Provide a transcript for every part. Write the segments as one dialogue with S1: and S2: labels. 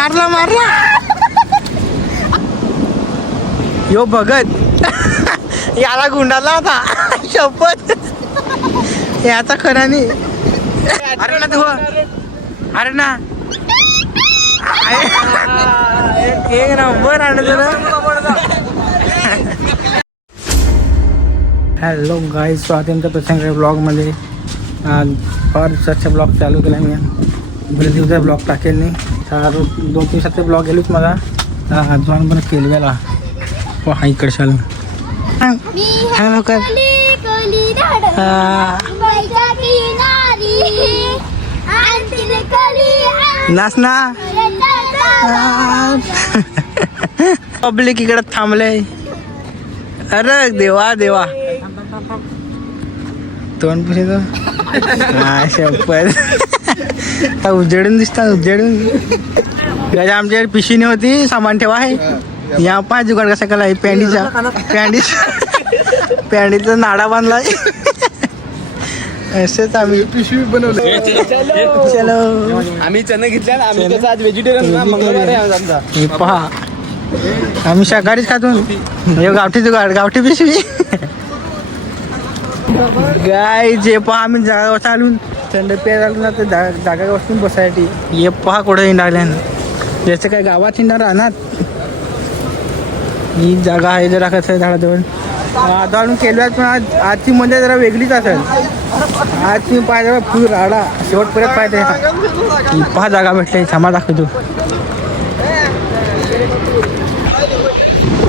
S1: मारला मारला. यो भगत. याला गुंडाला होता शपथ. याचा खरा नाही. अरे ना तू हो. अरे ना. एक नंबर आणि हॅलो गाईज स्वागत आहे प्रसंग ब्लॉगमध्ये फार स्वच्छ ब्लॉग चालू केला मी. बरेच दिवसा ब्लॉग टाकेल नाही. चार दोन तीन दिवसाचे ब्लॉग गेलोच मला. अजून पण केलवेला हो हा. इकडे
S2: कली
S1: नाच ना. पब्लिक इकडे थांबले अरे देवा देवा. तोंड पुसे तो? हा शपथ. आता उजेडून दिसतात उजेडून. त्याच्या आमच्याकडे पिशीने होती सामान ठेवा आहे. या पाच जुगाड कसा केला आहे पॅन्डीचा पॅन्डीचा पॅन्डीचा नाडा बांधलाय असेच आम्ही.
S3: पिशवी बनवलं.
S1: चलो.
S3: आम्ही चणे घेतल्या आम्ही कसं आज व्हेजिटेरियन ना मंगळवार आहे आज आमचा.
S1: हे पहा. आम्ही शाकाहारीच खातो हे गावठी जुगाड गावठी पिशवी. गाय जे पहा आम्ही जागा चालून. थंड प्यायला ना तर जा- जागा बसून बसायसाठी. हे पहा कुठं हिंडाल्यान ज्याचं काय गावात हिंडणार राहणार ही जागा आहे जरा कसं झाडाजवळ. आदळून केल्यात पण आज आजची मजा म्हणजे जरा वेगळीच असेल. आज तुम्ही पाहिजे फुल राडा. शेवटपर्यंत पाहिजे. ही पहा जागा भेटली थांबा दाखवतो.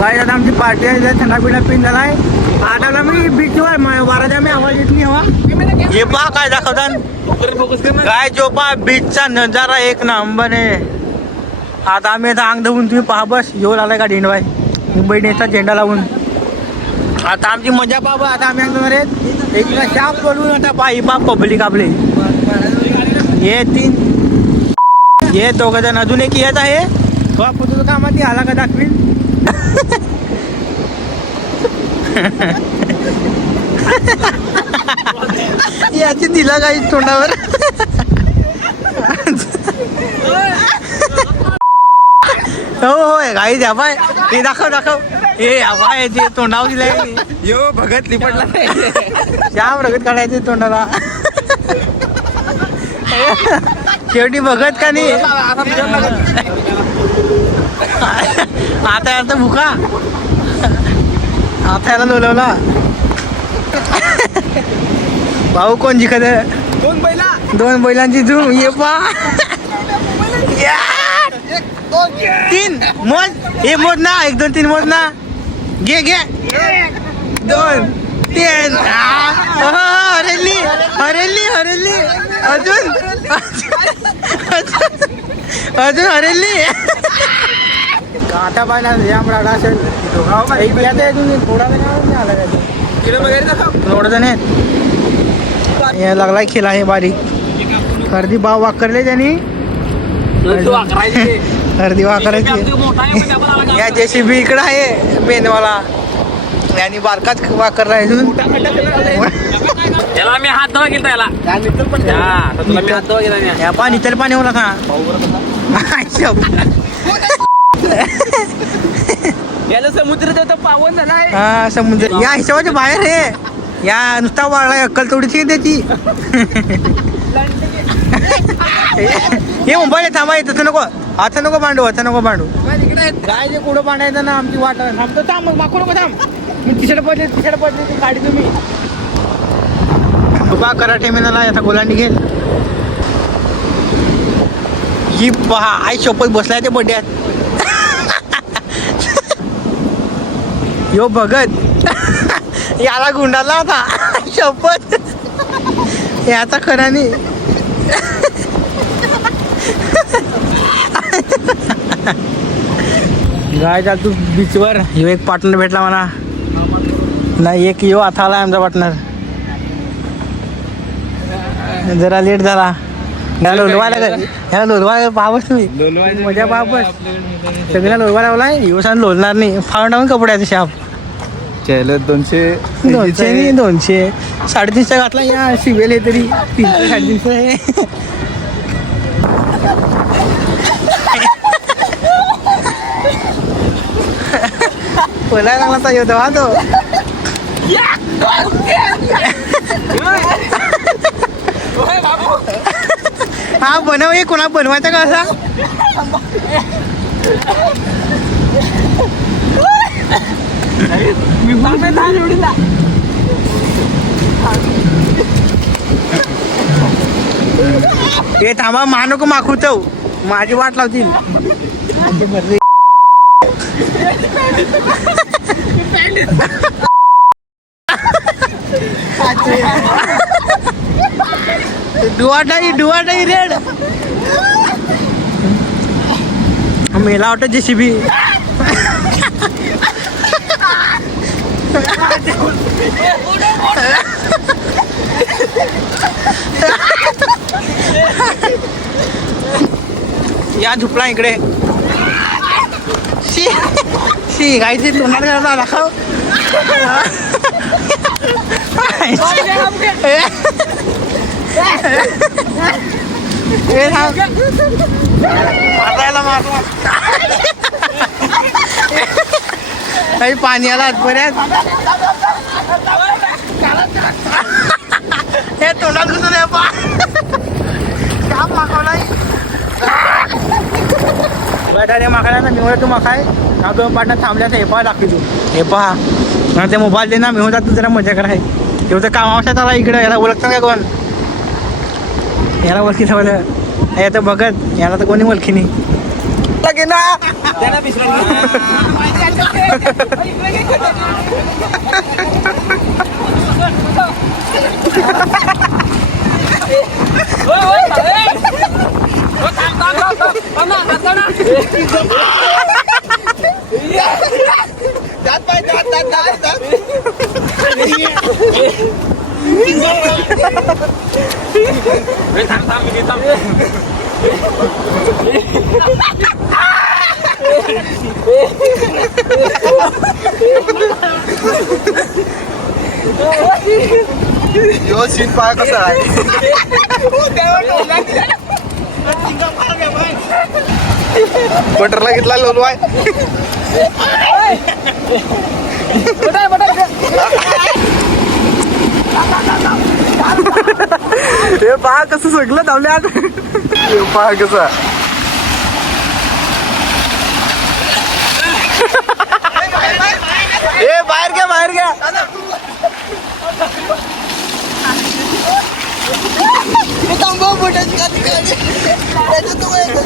S1: काय दादा आमची पार्टी आहे थंडा पिंडा पिन झाला आहे. आता मी बीचवर वाराच्या मी आवाज येत नाही हवा. हे पहा काय दाखवतात काय जो पहा बीचचा नजारा एक नंबर आहे आता आम्ही आता अंग धुवून तुम्ही पहा बस येऊ लागलाय का डिंडवाय मुंबई नेचा झेंडा लावून. आता आमची मजा पहा आता आम्ही अंगणार आहेत. एक शाप बोलून आता पहा ही पहा पब्लिक आपले. हे तीन. हे दोघ जण अजून एक येत आहे. तो कामात आला का दाखवीन? याची दिला काही तोंडावर. हो होय गाई द्या बाय. हे दाखव दाखव. हे बाय ते तोंडावर दिलाय
S3: यो भगत लिपटला.
S1: श्याम रगत काढायचे तोंडाला. शेवटी बघत का नाही? आता याचा भुका. आता याला लोलवला. भाऊ कोण जिखत
S3: दोन बैला.
S1: दोन बैलांची झूम ये पा. तीन मोज हे मोज ना एक दोन तीन मोज ना. घे घे. दोन तीन. हरली हरली हरली. अजून अजून अजून हरली. आता पाहिला जाम राडा असेल एक बियाचा अजून थोडा जण आला का
S3: किलो वगैरे दाखव
S1: थोडं जण आहेत. हे लागलाय खेळ आहे बारीक खरेदी भाव वाकरले त्यांनी. खरेदी वाकरायची. या जेसीबी इकडं आहे पेनवाला. यांनी बारकाच वाकरला अजून.
S4: याला मी हात धवा गेलता याला. हा, आता तुला मी हात धवा गेला.
S1: या पाणी तर पाणी होला का?
S3: याला समुद्र देवता पावन झाला
S1: हा समुद्र. या हिशोबाच्या बाहेर आहे या नुसता वाळला अक्कल थोडीशी त्याची. हे मुंबईला थांबा तसं नको. आता नको भांडू आता नको भांडू. काय जे कुठं भांडायचं ना आमची वाट थांबतो थांब मग मागू नको थांब. मी तिसरं पडले तिसरं पडले ती गाडी तुम्ही. बा कराटे मेनाला आता गोलांडी घेईल. ही पहा आई शपथ बसलाय ते बड्ड्यात. यो भगत याला गुंडाला होता शपथ. याचा खरा नाही. गाय चाल तू बीचवर ह्यो एक पार्टनर भेटला मला. नाही एक यो आता आला आमचा पार्टनर जरा लेट झाला. याला लोलवायला का याला लोलवायला पाहावंच तुम्ही. मजा पाहावंच सगळ्या लोलवा लावलाय. यो सांग लोलणार नाही. फाळून टाकून कपड्याचं शाप
S3: चेहले दोनशे
S1: दोनशे नाही दोनशे. साडेतीनशे घातला या शिवेल आहे तरी. तीनशे साडेतीनशे आहे. बोलायला मसा येऊ दवा तो. हा बनव हे कोणा बनवायचं का असा? हे थांबा मा नको माखू माझी वाट लावतील डुवाटाई डुवाटाई रेड. मेला वाटत जेसीबी. या झुपला इकडे शी शी गायची तोंडात घालता दाखव ए थांब मारायला मार काही पाणी आला बऱ्याच हे तोंडात घुसून आहे पा काम मागवलाय. बैठाने माखायला ना मिळवलं तू माखाय हा दोन थांबल्या तर हे पहा दाखवी तू हे पहा ना ते मोबाईल दे ना मिळून जातो तू जरा मजा कराय तेव्हा तर आवश्यक आला इकडं याला ओळखतं का कोण? याला ओळखी ठेवलं हे तर बघत याला तर कोणी ओळखी नाही. lagi nak. Jangan habis lagi. Wait.
S3: यो सीन पहा कसा आहे. बटरला घेतला लोलो आहे. हे पहा कसं सगळं धावल्या हे पहा कसा ए बाहेर घ्या बाहेर घ्या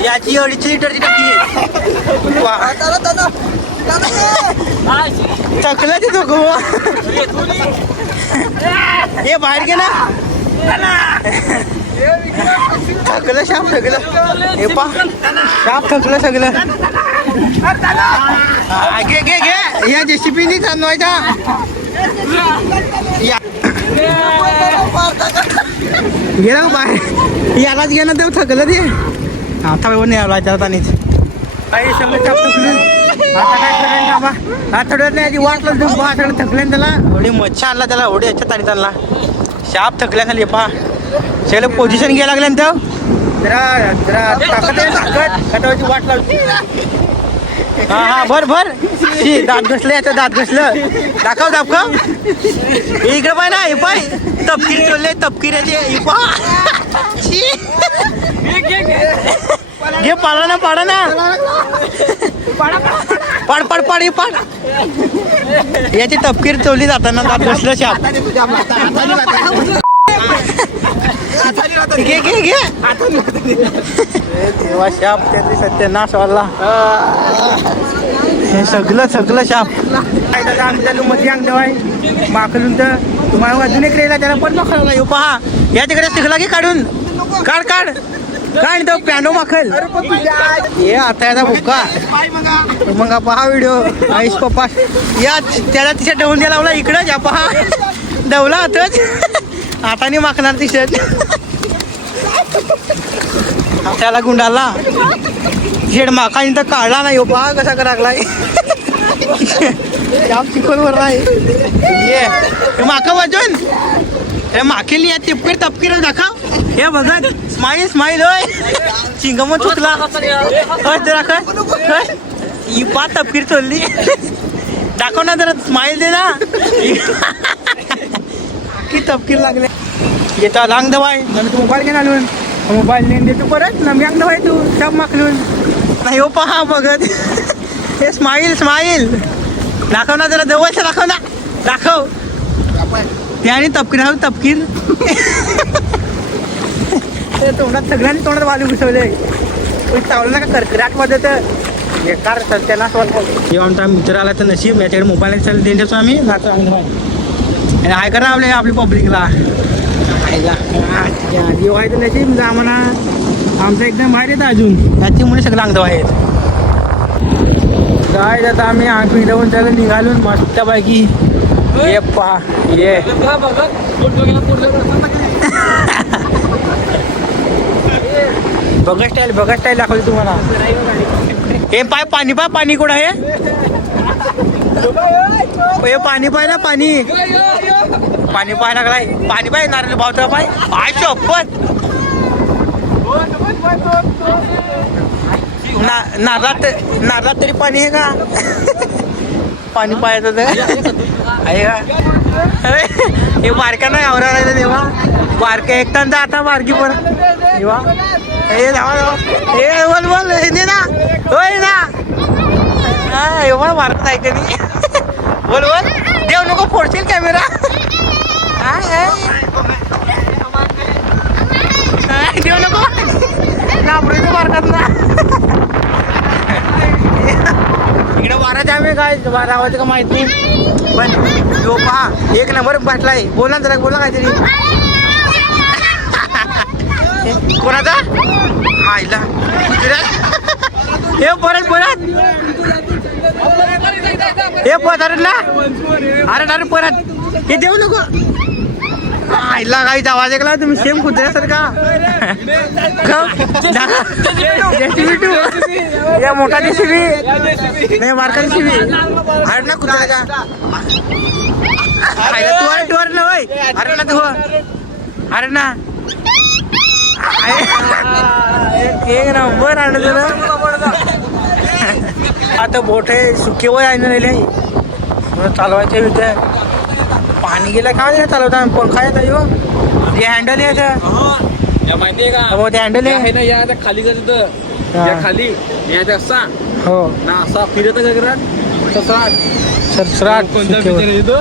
S1: याची अडीचशे लिटरची टाकी चकला ते तो हे बाहेर गे ना. थकलं शाप थकलं. हे पा. शाप थकलं सगळं. घे घे घे. या जेसीबीनी चालवायचा. गेला घे बाहेर. यालाच घे ना थकलं ते हा थांबा नाही आला त्याला तानीच काही सगळं चाप थकलं आता काय थांबा आठवड्यात नाही आधी वाटलं तू आठवड्यात थकले ना त्याला. एवढी मच्छा आणला त्याला एवढी याच्यात आणि आणला शाप थकल्या खाली पहा सगळं पोझिशन घ्यायला लागलं ना जरा जरा ताकद आहे ताकद. वाट लावली हा हा भर भर. शी, दात घसले याचं दात घसलं. दाखव दाखव. इकडे पाय ना हे पाय. तपकीर ठेवले तपकीर हे शी. घे पाडा ना पाडा ना. पाड पाड पाड हे पाड. याची तपकीर चोरली जाताना दात घसलं शाप घे घे घे. तेव्हा शाप त्यांनी सत्यानाश वाला हे सगळं सगळं शाप. काय दादा आमच्या मध्ये अंग देवाय माकलून तर तुम्हाला अजून एक रेला त्याला पण माखला येऊ पहा. या तिकडे तिघला की काढून? काढ काढ. काढ तो पॅनो माखल. हे आता याचा भुक्का मग पहा व्हिडिओ आईस पप्पा. या त्याला तिच्या डवून द्यायला लावला इकडं. या पहा. डवला आताच हाताने माखणार ती शर्ट त्याला गुंडाला. शेड माकाने तर काढला नाही हो पहा कसा लागलाय. जाम चिखलवर नाही. ये माका वाजून. हे माकेली आहे तिपकीर तपकीर दाखव. हे बघत स्माईल स्माईल होय. चिंगम चुकला. होय ही पा तपकीर चोरली. दाखव ना जरा स्माईल दे ना. की तपकीर लागले. येता लांग दवाय नंतर तू मोबाईल घेऊन आलून मोबाईल नेन दे तू परत नम्याक दवाय तू. सब माकलून नाही हो पहा बघत. हे स्माईल स्माईल दाखव ना जरा जवळचं दाखव ना. दाखव. त्याने तपकीर हा तपकीर. ते तोंडात सगळ्यांनी तोंडात वालू घुसवले चावलं ना का करकराटमध्ये तर? बेकार त्यांना जेव्हा आमचा मित्र आला तर नशीब याच्याकडे मोबाईल चालू ठेवतो आम्ही आणि हाय करा आपल्या आपली पब्लिकला जीव आहे तर नशीब जा म्हणा आमचं एकदम बाहेर येतं अजून. त्याच्यामुळे सगळं अंगदव आहेत. काय आता आम्ही आठ मिनिटाहून त्याला निघालून मस्तपैकी. ये पा ये. बघा स्टाईल बघा स्टाईल दाखवली तुम्हाला. हे पाय पाणी पाय पाणी कुठं आहे? हे पाणी पाय ना पाणी. पाणी पाय लागलाय. पाणी पाय नारळ भावता पाय. पाय पण ना नारळात नारळात तरी पाणी आहे का? पाणी पाहायचं तर. आहे का? अरे, हे बारक्या नाही आवरायला तेव्हा बारक्या एकटांचा आता बारकी पण. तेव्हा हे धावा धावा. हे बोल बोल हे ना. होय ना. हा एवढा बारका आहे नाही बोल बोल देव नको फोडशील कॅमेरा हा, नको ना इकडे वारा त्यामुळे काय वारा आवाज का माहीत नाही. पण जो पहा एक नंबर बाटलाय बोला ना जरा बोला काहीतरी. कोणाचा? आईला. हे परत परत. हे परत ना? अरे अरे परत. हे देऊ नको. आईला काहीच आवाज ऐकला तुम्ही सेम कुत्र्यासारखा. या मोठा जेसीबी नाही बारका जेसीबी अरे ना कुत्र्याचा. आईला तू अरे अरे ना होय. अरे ना तू अरे ना. एक नंबर आणि तुला. आता बोट आहे सुके वय आहे ना लय पाणी गेलं का नाही चालवता पंखा येतं यो हे हँडल याचं
S3: या माहितीये का?
S1: हो ते हँडल
S3: हे आहे.
S1: आहे
S3: ना या त्या खाली करत
S1: हा.
S3: या खाली. या त्या असा.
S1: हो.
S3: ना असा फिरत तसा
S1: सरसराट
S3: कोणता. पिक्चर आहे तो.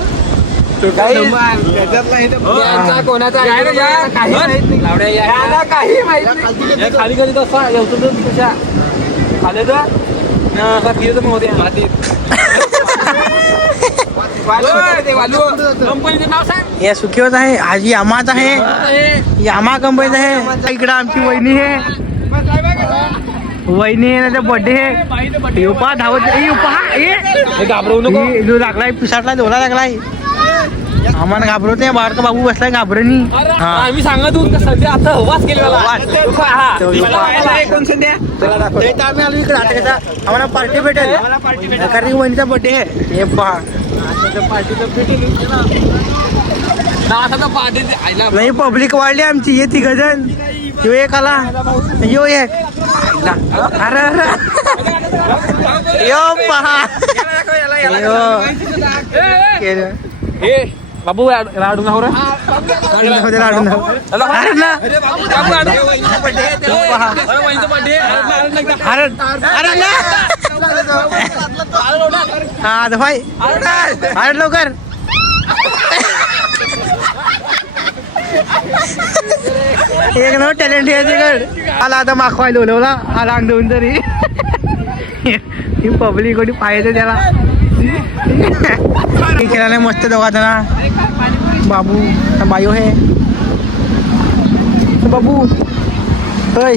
S3: कोणाचा आहे? काही माहीत नाही. लावड्या या. या. खाली येतो कशा खाली तर? ना असा फिरत मग होते. मातीत. कंपनीचं नाव सांग.
S1: सुकेवत आहे आज यामाच आहे.
S3: हे.
S1: यामा कंपनीचं आहे. इकडं आमची वहिनी आहे. वहिनी आहे ना बर्थडे आहे. युपा धावत.
S3: घाबरवू नको.
S1: जो लागलाय पिसाटला डोला लागलाय. आम्हाला घाबरत नाही बारका बाबू बसलाय घाबरणी.
S3: आम्ही सांगत होतो का सध्या आता हवाच. हा.
S1: कसा आम्हाला पार्टी भेटेल. कारण की वहिनीचा बर्थडे आहे. हे पहा. नाही पब्लिक वाढली आमची ये तिघ जण यो एक आला यो एक. अरे अरे यो पहा
S3: बाबू लाडू ना हो रे
S1: मध्ये लाडू ना. अरे ना
S3: बाबू लाडू.
S1: पहा.
S3: अरे. अरे लाडू लागला.
S1: अरे अरे ना हा आता भाई अरे लवकर. एक नव टॅलेंट आहे तिकड आला आता माखवाय लोलवला आला अंग देऊन तरी. ही पब्लिक कोणी पाहायचं त्याला. हे खेळायला मस्त दोघा जणा बाबू बायो हे बाबू. होय.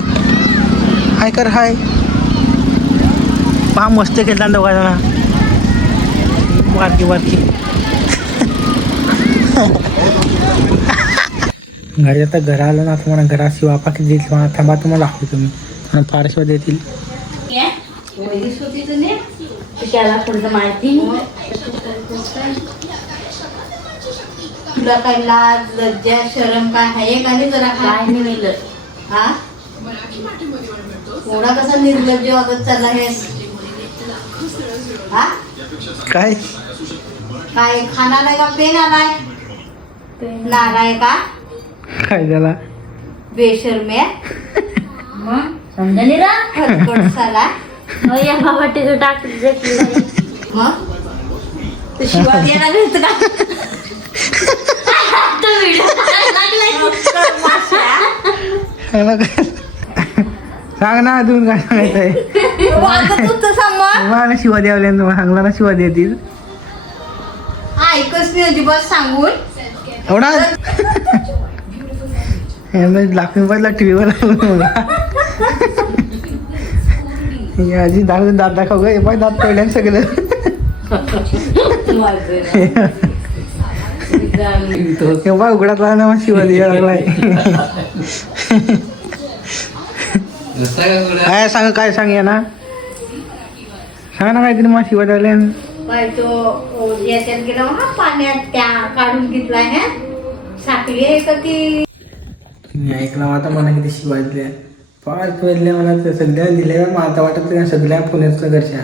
S1: हाय कर हाय. पहा मस्त खेळतात दोघा जणा वारकी वारकी घरी आता घरा आलो ना तुम्हाला घरात शिवापा किती देईल तुम्हाला थांबा तुम्हाला दाखवतो मी. आणि फारशिवा देतील.
S5: त्याला थोडं माहिती तुला काही लाज लज्जा शरम काय आहे? का नाही जरा काय नाही मिळलं हा? थोडा कसा निर्लज्ज वागत चालला आहे हा?
S1: काय?
S5: काय खाना नाही का? पेन आलाय. नालाय का?
S1: काय झाला?
S5: बेशरम्या
S2: मग समजली रा
S5: खटखट साला
S2: हो या बाबा तिथं टाक
S5: मग? तू का
S2: तो व्हिडिओ
S1: काय- सांग ना अजून काय सांगायचंय?
S5: वाजत होतं समोर
S1: मला शिवा सांगला ना शिवा देतील
S5: ऐकच नाही अजिबात सांगून.
S1: एवढा? लाखून पाहिला टी व्हीवर आजी दात दात दाखव ग. पाय दात पडल्या ना सगळं. एवढा उघडात राहा ना शिवा द्यायला लागलाय. काय सांग काय सांग ना सांग ना काहीतरी मग शिवा द्यायला
S5: बाय तो याच्यात गेला हा पाण्यात त्या काढून घेतला ना साखळी आहे का ती?
S1: मी ऐकलं आता मला किती शिवाजल्या फार पहिले मला सगळ्या दिल्या माझा वाटत नाही सगळ्या पुण्याचं घरच्या.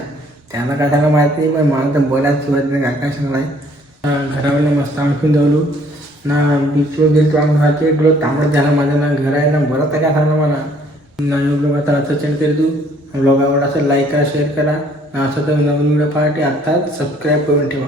S1: त्यांना काय सांगा माहीत नाही पण मला तर बोलायला शिवाजले काय काय सांगलाय घरावर मस्त आणखून जाऊ ना बीचवर गेलो आम्ही राहते गेलो तांबडत झाला माझं. ना घर आहे ना बरं तर काय सांगणार मला. ना ब्लॉग आता असं चॅनल कर तू. ब्लॉग आवडा असं लाईक करा शेअर करा. असं तर नवीन व्हिडिओ पाहण्यासाठी आत्ताच सबस्क्राईब करून ठेवा.